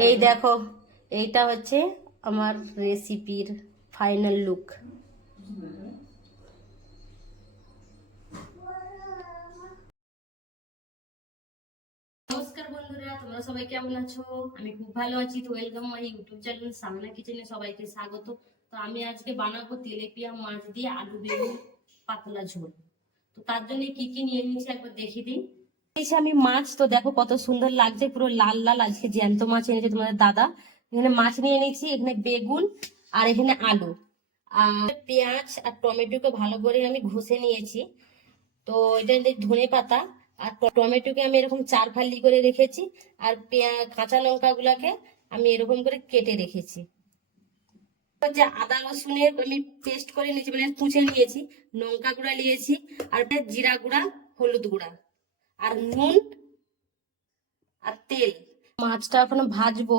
এই দেখো, এইটা হচ্ছে আমার রেসিপির ফাইনাল লুক। নমস্কার বন্ধুরা, তোমরা সবাই কেমন আছো? আমি খুব ভালো আছি। তো ওয়েলকাম মাই ইউটিউব চ্যানেল সামনা কিচেনে সবাইকে স্বাগত। তো আমি আজকে বানাবো তেলেপিয়া মাছ দিয়ে আলু বেগুন পাতলা ঝোল। তো তার জন্য কি কি নিয়ে নিয়েছি একবার দেখিয়ে দিই। নিয়েছি আমি মাছ, তো দেখো কত সুন্দর লাগছে, পুরো লাল লাল। আজকে জ্যান্ত মাছ এনেছে তোমাদের দাদা। এখানে মাছ নিয়ে নিয়েছি, এখানে বেগুন আর এখানে আলু আর পেঁয়াজ আর টমেটোকে ভালো করে আমি ঘষে নিয়েছি। তো এটা ধনে পাতা আর টমেটোকে আমি এরকম চার ফালি করে রেখেছি। আর কাঁচা লঙ্কা গুলাকে আমি এরকম করে কেটে রেখেছি। যে আদা রসুনের আমি পেস্ট করে নিয়েছি, মানে কুচে নিয়েছি। লঙ্কা গুঁড়া নিয়েছি আর জিরা গুঁড়া, হলুদ গুঁড়া আর নুন আর তেল। মাছটা এখন ভাজবো,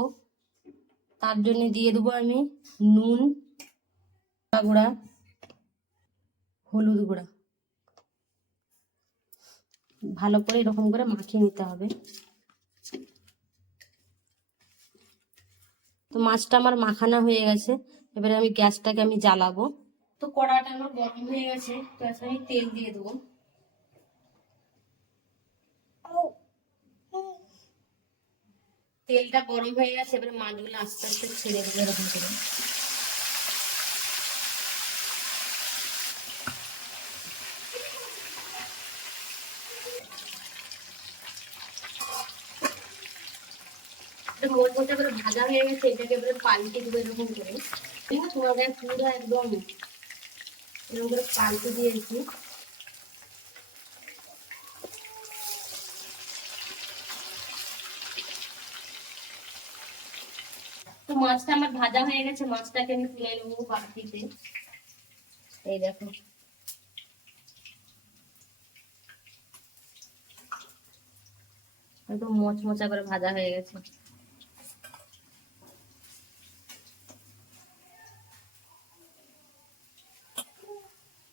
তার জন্য দিয়ে দেবো আমি নুন, গুঁড়া, হলুদ গুঁড়া। ভালো করে এরকম করে মাখিয়ে নিতে হবে। তো মাছটা আমার মাখানো হয়ে গেছে, এবারে আমি গ্যাসটাকে আমি জ্বালাবো। তো কড়াটা আমার গরম হয়ে গেছে, তো আজকে আমি তেল দিয়ে দেবো। তেলটা গরম হয়ে গেছে, এবারে মাছগুলো আস্তে আস্তে ছেড়ে দেবো এরকম করে। মোচমোচা করে ভাজা হয়ে গেছে, এটাকে এবারে পাল্টে দেবো এরকম করে। তোমাদের পুরো একদম এরকম করে পাল্টে দিয়েছি। তো মাছটা আমার ভাজা হয়ে গেছে, মাছটাকে আমি তুলে নেবো বাটিতে। এই দেখো, একদম মচমচা করে ভাজা হয়ে গেছে।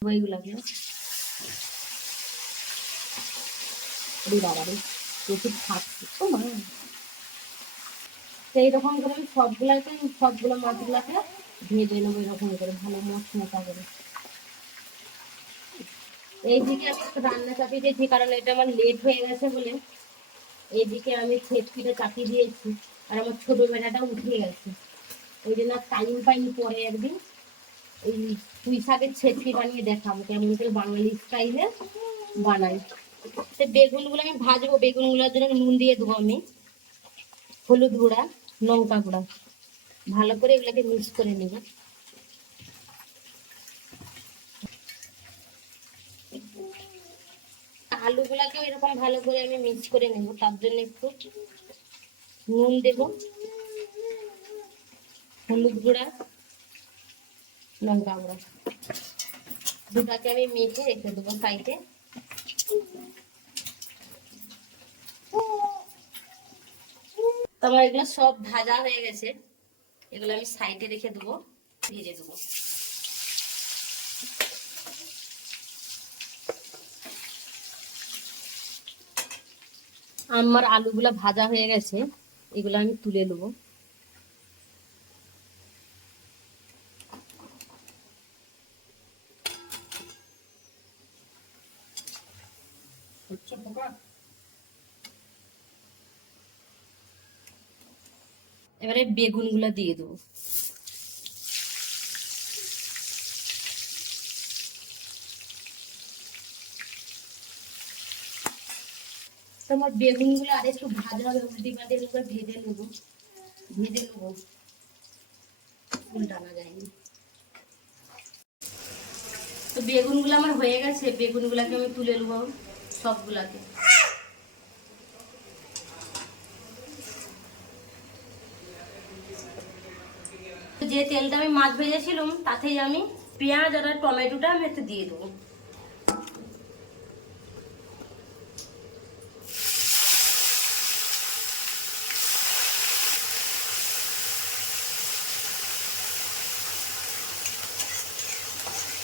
ওইগুলাকে বাবারে প্রচুর খাচ্ছি। ও মা, সেই রকম করে আমি সবগুলো মাছগুলাকে ভেজে নেবো এরকম করে ভালো মচমচা করে। এইদিকে আমি রান্না চাপিয়ে দিয়েছি, কারণ এটা আমার লেট হয়ে গেছে বলে। এইদিকে আমি ছেটকিটা চাপিয়ে দিয়েছি, আর আমার ছোট বেলাটা উঠে গেছে, ওই জন্য টাইম পাইনি। পরে একদিন এই পুঁই শাকের ছেটকি বানিয়ে দেখাবো কেমন করে বাঙালি স্টাইলে বানাই। তো বেগুনগুলো আমি ভাজবো, বেগুনগুলোর জন্য নুন দিয়ে দেবো আমি, হলুদ গুঁড়া, লঙ্কা গুঁড়া। ভালো করে এগুলোকে মিক্স করে নেব। আলুগুলাকে এরকম ভালো করে আমি মিক্স করে নেব, তার জন্য একটু নুন দেব, হলুদ গুঁড়া, লঙ্কা গুঁড়া, দুটাকে আমি মেখে রেখে দেবো সাইডে। তো আমার এগুলো সব ভাজা হয়ে গেছে, এগুলো আমি সাইডে রেখে দেবো, ভেজে দেবো। আমার আলুগুলা ভাজা হয়ে গেছে, এগুলো আমি তুলে নেবো। এবারে বেগুনগুলা দিয়ে দেবো। তোমার বেগুনগুলো আর একটু ভাজা হবে, উল্টি পাল্টে করে ভেজে নেবো, ভেজে নেবো, টানা যায়নি। তো বেগুনগুলো আমার হয়ে গেছে, বেগুনগুলাকে আমি তুলে নেবো সবগুলাকে। যে তেলটা আমি মাছ ভেজেছিলাম তাতেই আমি পেঁয়াজ আর টমেটোটা আমি একটু দিয়ে দেবো।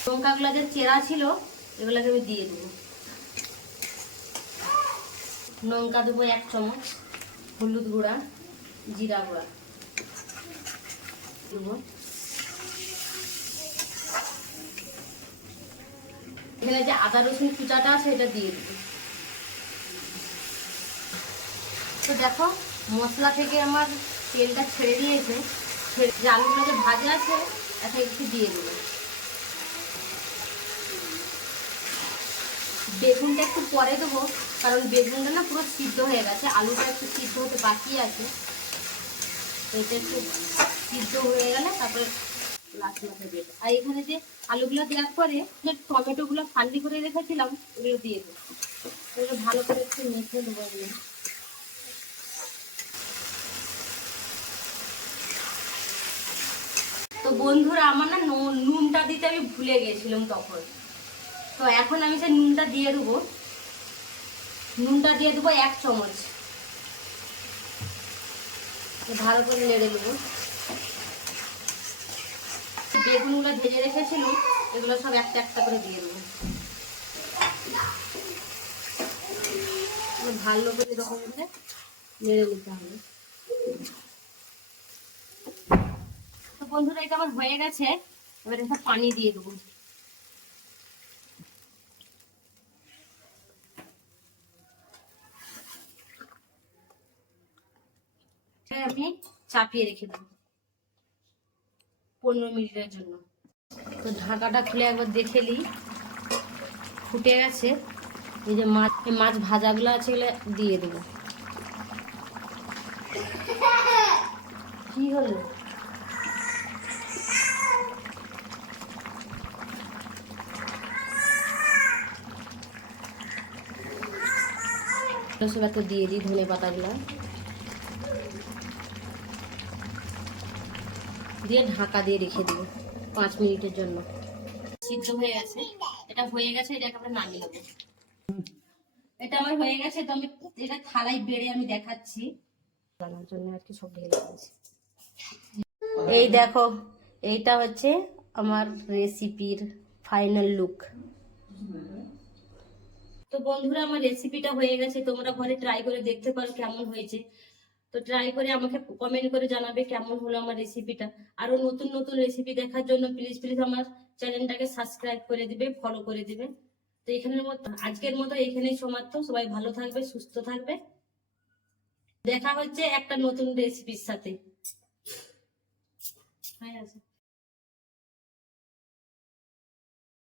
লঙ্কাগুলো যে চেরা ছিল এগুলোকে আমি দিয়ে দেবো। লঙ্কা দেবো 1 চামচ, হলুদ গুঁড়া, জিরা গুঁড়া দেবো। এখানে যে আদা রসুন কুচাটা আছে এটা দিয়ে দেবো। তো দেখো মশলা থেকে আমার তেলটা ছেড়ে দিয়েছে, যে আলুগুলো যে ভাজা আছে এটা একটু দিয়ে দেবো। বেগুনটা একটু পরে দেবো, কারণ বেগুনটা না পুরো সিদ্ধ হয়ে গেছে, আলুটা একটু সিদ্ধ হতে বাকি আছে। এটা একটু সিদ্ধ হয়ে গেলে তারপরে লাস্ট মাথা দিয়ে দেবো। আর এখানে যে আলুগুলো দেওয়ার পরে যে টমেটোগুলো ফালি করে রেখেছিলাম ওগুলো দিয়ে দেবো। ওগুলো ভালো করে একটু মেখে দেবো। তো বন্ধুরা আমার না নুনটা দিতে আমি ভুলে গেছিলাম তখন, তো এখন আমি সেই নুনটা দিয়ে দেবো। নুনটা দিয়ে দেবো 1 চামচ। ভালো করে নেড়ে দেবো। বেগুনগুলো ভেজে রেখেছিলাম এগুলো সব একটা একটা করে দিয়ে দেবো। ভালো করে এরকম করে নেড়ে নিতে হবে। তো বন্ধুরা এটা আমার হয়ে গেছে, এবার একটা পানি দিয়ে দেবো। আমি চাপিয়ে রেখে দেবো 15 মিনিটের জন্য। তো ঢাকাটা খুলে একবার দেখে নিই, ফুটে গেছে। এই যে মাছ ভাজাগুলো আছে এগুলো দিয়ে দেবো। কি হলো? সব একটু দিয়ে দিই ধনে পাতাগুলো দিয়ে ঢাকা দিয়ে রেখে দিব 5 মিনিটের জন্য। সিদ্ধ হয়ে গেছে, এটা হয়ে গেছে, এটা আমরা নামিয়ে নেবো। এটা আমার হয়ে গেছে, তো আমি এটা থালায় বেড়ে আমি দেখাচ্ছি জানার জন্য আর কি সব ঢেলে দিয়েছি। এই দেখো এইটা হচ্ছে আমার রেসিপির ফাইনাল লুক। তো বন্ধুরা আমার রেসিপিটা হয়ে গেছে, তোমরা ঘরে ট্রাই করে দেখতে পারো কেমন হয়েছে। তো ট্রাই করে আমাকে কমেন্ট করে জানাবে কেমন হলো আমার রেসিপিটা। আরো নতুন নতুন রেসিপি দেখার জন্য প্লিজ প্লিজ আমার চ্যানেলটাকে সাবস্ক্রাইব করে দিবে, ফলো করে দিবে। তো এখানের মতো আজকের মতো এখানেই সমাপ্ত। সবাই ভালো থাকবে, সুস্থ থাকবে। দেখা হচ্ছে একটা নতুন রেসিপির সাথে। হয়ে গেছে।